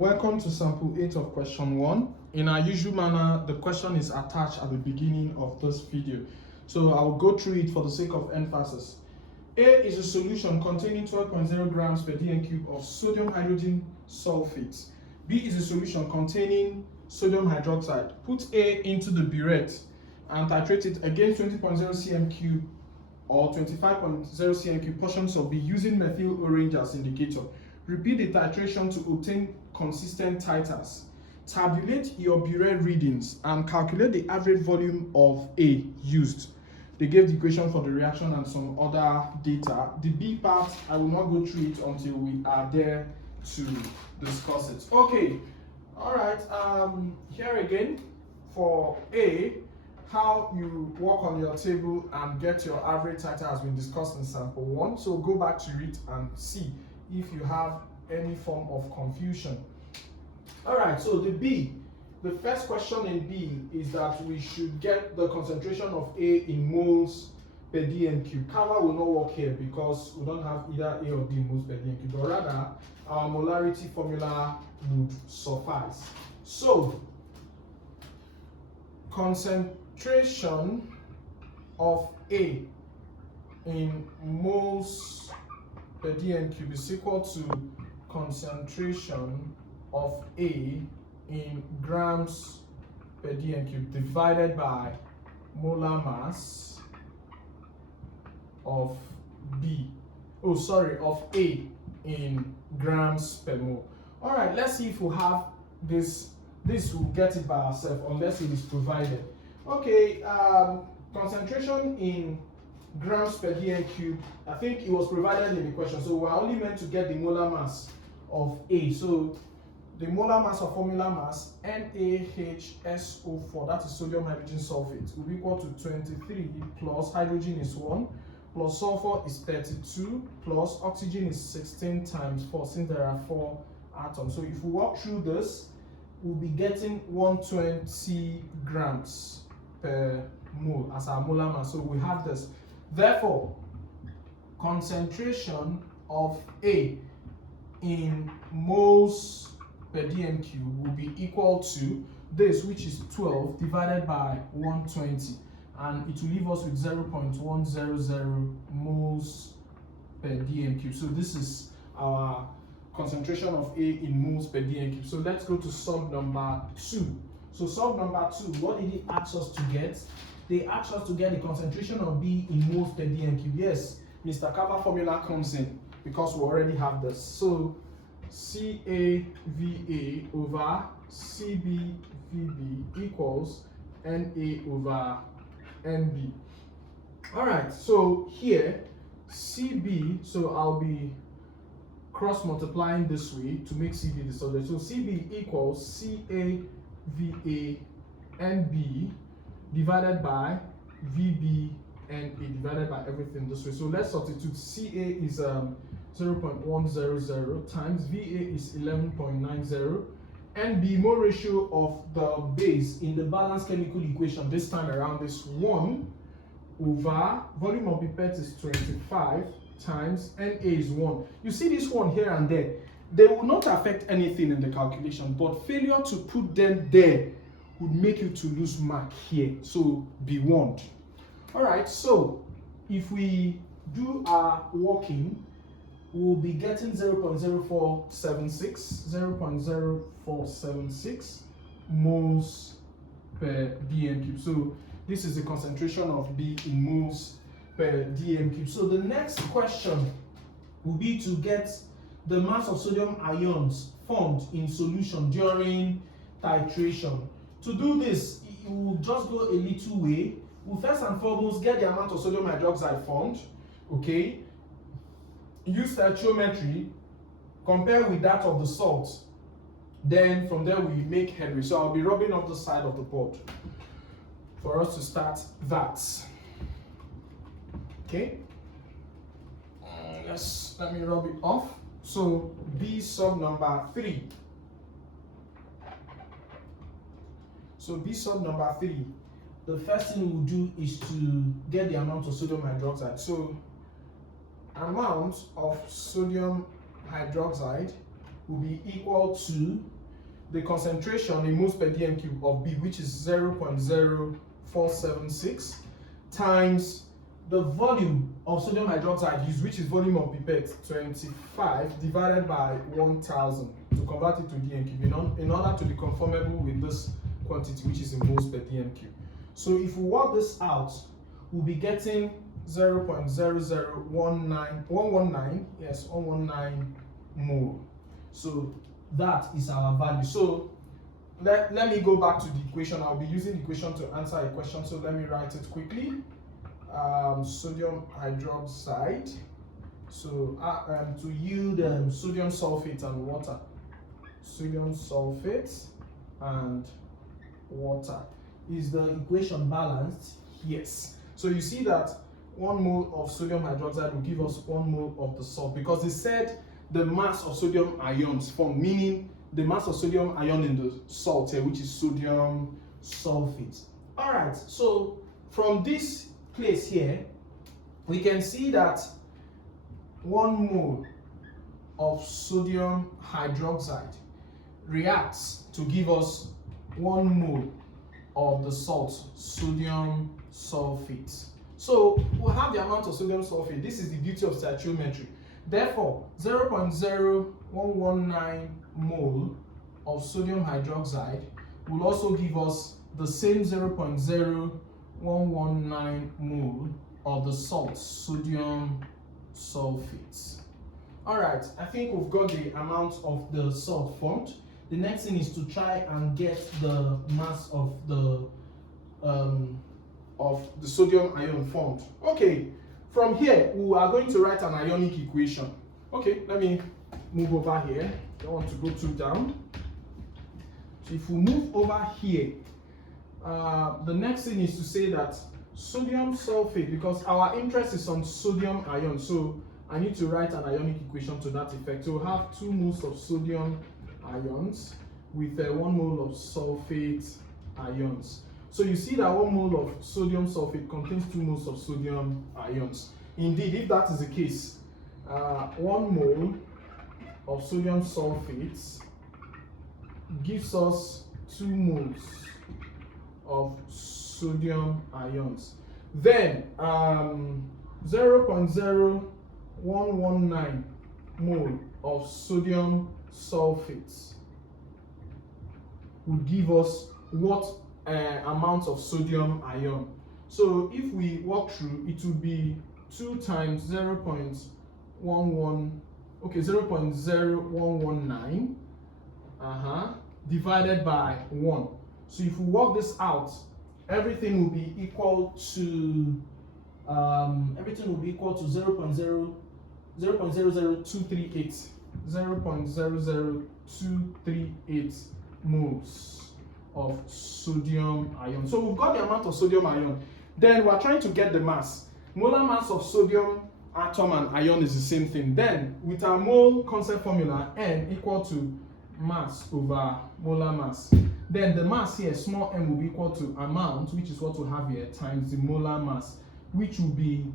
Welcome to sample 8 of question 1. In our usual manner, the question is attached at the beginning of this video. So I'll go through it for the sake of emphasis. A is a solution containing 12.0 grams per dm cube of sodium hydrogen sulfate. B is a solution containing sodium hydroxide. Put A into the burette and titrate it against 20.0 cm cube or 25.0 cm cube portions of B using methyl orange as indicator. Repeat the titration to obtain consistent titers. Tabulate your burette readings and calculate the average volume of A used. They gave the equation for the reaction and some other data. The B part, I will not go through it until we are there to discuss it. Okay, all right, here again for A, how you work on your table and get your average titer has been discussed in sample 1. So go back to it and see if you have any form of confusion. All right, so the first question in B is that we should get the concentration of A in moles per dm cube. Kava will not work here because we don't have either A or B moles per dm cube, but rather our molarity formula would suffice. So concentration of A in moles per dm cube is equal to concentration of A in grams per dm cube divided by molar mass of of A in grams per mole. All right, let's see if we have this. This will get it by ourselves unless it is provided. Okay, concentration in grams per dm cube, I think it was provided in the question, so we're only meant to get the molar mass of A. So the molar mass of formula mass NaHSO4, that is sodium hydrogen sulfate, will be equal to 23 plus hydrogen is 1 plus sulfur is 32 plus oxygen is 16 times 4, since there are 4 atoms. So if we walk through this, we'll be getting 120 grams per mole as our molar mass. So we have this. Therefore, concentration of A in moles per dm cube will be equal to this, which is 12 divided by 120, and it will leave us with 0.100 moles per dm cube. So this is our concentration of A in moles per dm cube. So let's go to sub number 2. So sub number 2, what did it ask us to get? They asked us to get the concentration of B in moles per dm cube. Yes, Mr. Kava formula comes in because we already have this. So CAVA over CBVB equals NA over NB. All right, so here CB, so I'll be cross multiplying this way to make CB the subject. So CB equals CAVA NB divided by VB and A divided by everything this way. So let's substitute. CA is 0.100 times VA is 11.90. NB, mole ratio of the base in the balanced chemical equation this time around is 1 over volume of pipette is 25 times NA is 1. You see this one here and there. They will not affect anything in the calculation, but failure to put them there would make you to lose mark here. So be warned. All right, so if we do our working, we'll be getting 0.0476 moles per dm cube. So this is the concentration of B in moles per dm cube. So the next question will be to get the mass of sodium ions formed in solution during titration. To do this, you will just go a little way. We'll first and foremost get the amount of sodium hydroxide formed, okay? Use stoichiometry, compare with that of the salt. Then from there we make headway. So I'll be rubbing off the side of the board for us to start that. Okay? Let me rub it off. So B sub number 3. So B sub number 3, the first thing we'll do is to get the amount of sodium hydroxide. So amount of sodium hydroxide will be equal to the concentration in moles per dm cube of B, which is 0.0476, times the volume of sodium hydroxide used, which is volume of pipette 25, divided by 1000 to convert it to dm cube in order to be conformable with this quantity, which is in moles per dm cube. So if we work this out, we'll be getting 119 mole. So that is our value. So let me go back to the equation. I'll be using the equation to answer a question, so let me write it quickly. Sodium hydroxide, so to yield sodium sulfate and water. Sodium sulfate and water. Is the equation balanced? Yes. So you see that 1 mole of sodium hydroxide will give us 1 mole of the salt, because they said the mass of sodium ions formed, meaning the mass of sodium ion in the salt here, which is sodium sulfate. All right, so from this place here, we can see that 1 mole of sodium hydroxide reacts to give us 1 mole of the salt, sodium sulfate. So we'll have the amount of sodium sulfate. This is the beauty of stoichiometry. Therefore, 0.0119 mole of sodium hydroxide will also give us the same 0.0119 mole of the salt, sodium sulfate. All right, I think we've got the amount of the salt formed. The next thing is to try and get the mass of the sodium ion formed. Okay, from here we are going to write an ionic equation. Okay, let me move over here. I don't want to go too down. So if we move over here, the next thing is to say that sodium sulfate, because our interest is on sodium ion, so I need to write an ionic equation to that effect. So we'll have 2 moles of sodium ions with 1 mole of sulfate ions. So you see that 1 mole of sodium sulfate contains 2 moles of sodium ions. Indeed, if that is the case, 1 mole of sodium sulfate gives us 2 moles of sodium ions. Then 0.0119 mole of sodium sulfate would give us what amount of sodium ion. So if we walk through, it will be 2 times 0.11, okay, 0.0119 divided by 1. So if we work this out, everything will be equal to 0.00238 moles of sodium ion. So we've got the amount of sodium ion. Then we're trying to get the mass. Molar mass of sodium atom and ion is the same thing. Then with our mole concept formula, N equal to mass over molar mass. Then the mass here, small m, will be equal to amount, which is what we have here, times the molar mass, which will be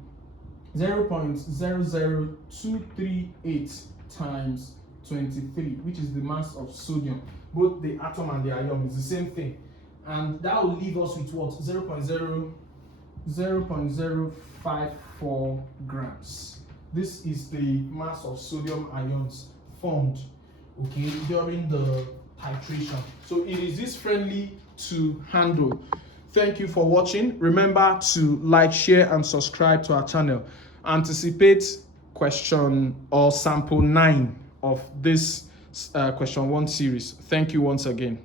0.00238 times 23, which is the mass of sodium. Both the atom and the ion is the same thing. And that will leave us with what? 0.054 grams. This is the mass of sodium ions formed, okay, during the titration. So it is this friendly to handle. Thank you for watching. Remember to like, share, and subscribe to our channel. Anticipate question or sample 9 of this question 1 series. Thank you once again.